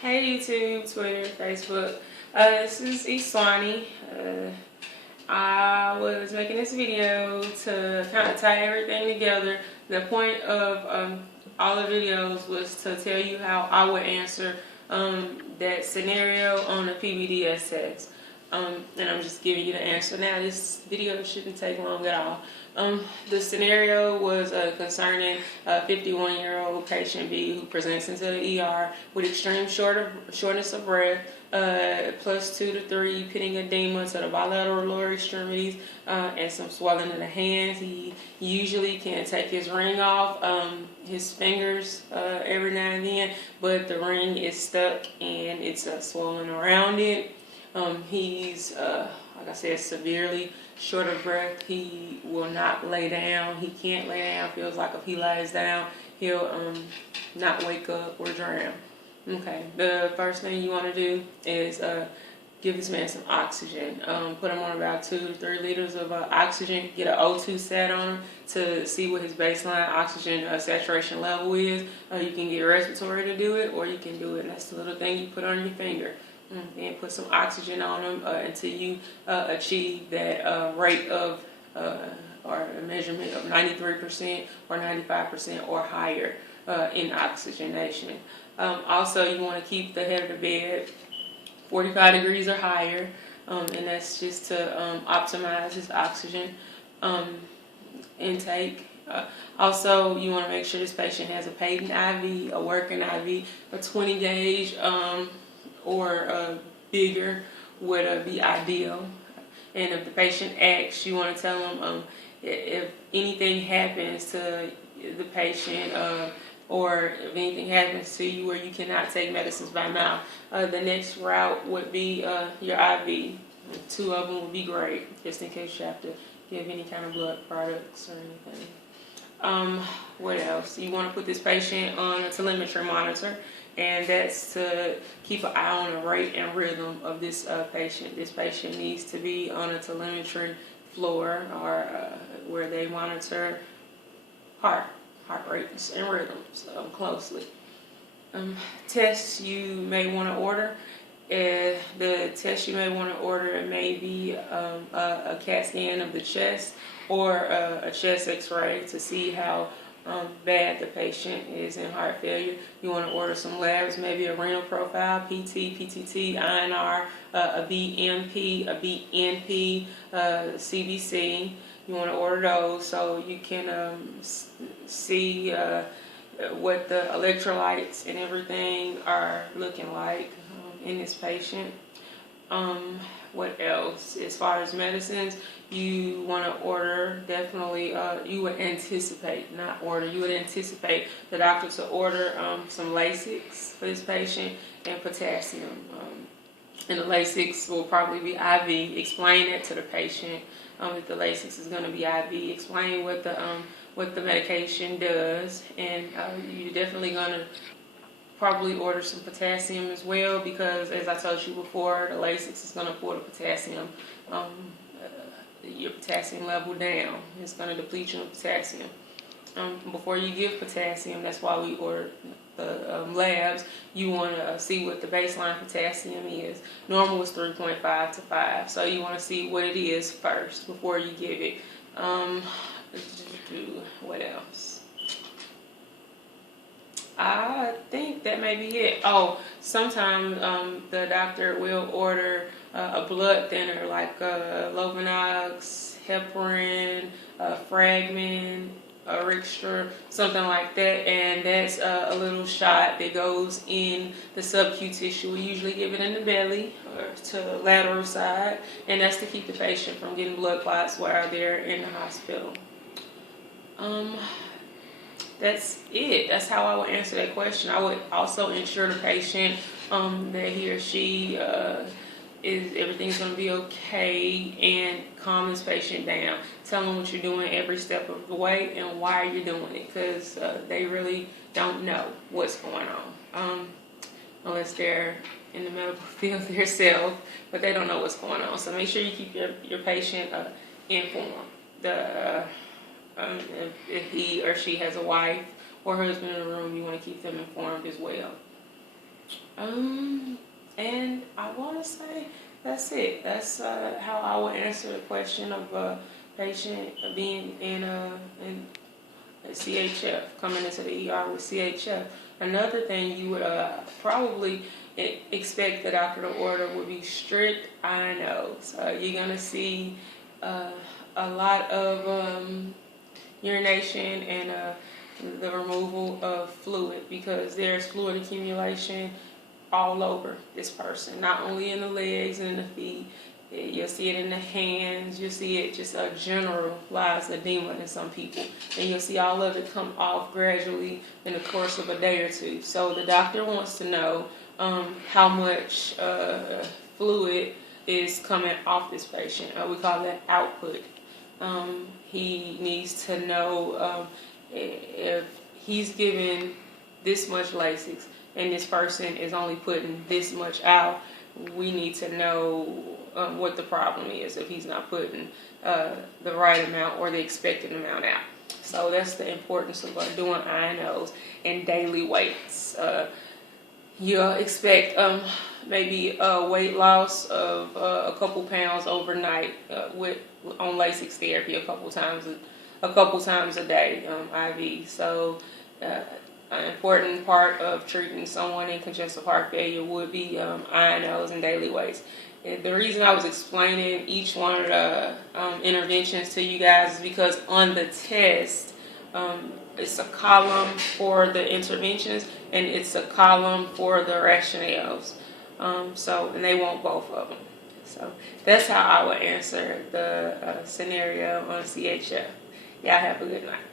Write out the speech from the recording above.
Hey YouTube, Twitter, Facebook. This is Iswani. I was making this video to kind of tie everything together. The point of all the videos was to tell you how I would answer that scenario on the PBDS test. And I'm just giving you the answer now. This video shouldn't take long at all. The scenario was concerning a 51-year-old patient B who presents into the ER with extreme shortness of breath, plus 2 to 3 pitting edema to the bilateral lower extremities, and some swelling in the hands. He usually can take his ring off, his fingers every now and then, but the ring is stuck and it's swollen around it. He's, like I said, severely short of breath. He will not lay down. He can't lay down. Feels like if he lies down, he'll not wake up or drown. Okay, the first thing you want to do is give this man some oxygen. Put him on about 2 to 3 liters of oxygen. Get an O2 set on him to see what his baseline oxygen saturation level is. You can get respiratory to do it, or you can do it. And that's the little thing you put on your finger. And put some oxygen on them until you achieve that rate of or a measurement of 93% or 95% or higher in oxygenation. Also, you want to keep the head of the bed 45 degrees or higher, and that's just to optimize his oxygen intake. Also, you want to make sure this patient has a patent IV, a working IV, a 20 gauge, or bigger would be ideal. And if the patient asks, you want to tell them if anything happens to the patient, or if anything happens to you where you cannot take medicines by mouth, the next route would be your IV. 2 of them would be great, just in case you have to give any kind of blood products or anything. What else? You want to put this patient on a telemetry monitor, and that's to keep an eye on the rate and rhythm of this patient. This patient needs to be on a telemetry floor, or where they monitor heart rates and rhythms closely. Tests you may want to order. The test you may want to order may be a CAT scan of the chest, or a chest x-ray to see how bad the patient is in heart failure. You want to order some labs, maybe a renal profile, PT, PTT, INR, a BMP, a BNP, CBC. You want to order those so you can see what the electrolytes and everything are looking like in this patient. What else? As far as medicines, you want to order, definitely, you would anticipate, not order, you would anticipate the doctor to order some Lasix for this patient and potassium. And the Lasix will probably be IV. Explain that to the patient, that the Lasix is going to be IV. Explain what the medication does, and you're definitely going to probably order some potassium as well, because as I told you before, the Lasix is going to pull the potassium, your potassium level down. It's going to deplete you of potassium. Before you give potassium, that's why we order the labs. You want to see what the baseline potassium is. Normal is 3.5 to 5, so you want to see what it is first before you give it. What else? I think that may be it. Oh, sometimes the doctor will order a blood thinner like Lovenox, heparin, Fragmin, Rixtra, something like that, and that's a little shot that goes in the sub-Q tissue. We usually give it in the belly or to the lateral side, and that's to keep the patient from getting blood clots while they're in the hospital. That's it. That's how I would answer that question. I would also ensure the patient that he or she everything's going to be okay, and calm this patient down. Tell them what you're doing every step of the way and why you're doing it, because they really don't know what's going on unless they're in the medical field themselves, but they don't know what's going on. So make sure you keep your patient informed. If he or she has a wife or husband in the room, you want to keep them informed as well. And I want to say that's it. That's how I would answer the question of a patient being in CHF, coming into the ER with CHF. Another thing you would probably expect the doctor to order would be strict I&Os. You're going to see a lot of urination and the removal of fluid, because there's fluid accumulation all over this person, not only in the legs and the feet. You'll see it in the hands. You'll see it just a generalized edema in some people. And you'll see all of it come off gradually in the course of a day or two. So the doctor wants to know how much fluid is coming off this patient. We call that output. He needs to know if he's given this much Lasix and this person is only putting this much out. We need to know what the problem is if he's not putting the right amount or the expected amount out. So that's the importance of doing I&Os and daily weights. You'll expect maybe a weight loss of a couple pounds overnight on Lasix therapy a couple times a day, IV. So an important part of treating someone in congestive heart failure would be I&Os and daily weights. And the reason I was explaining each one of the interventions to you guys is because on the test, it's a column for the interventions and it's a column for the rationales. And they want both of them. So that's how I would answer the scenario on CHF. Y'all have a good night.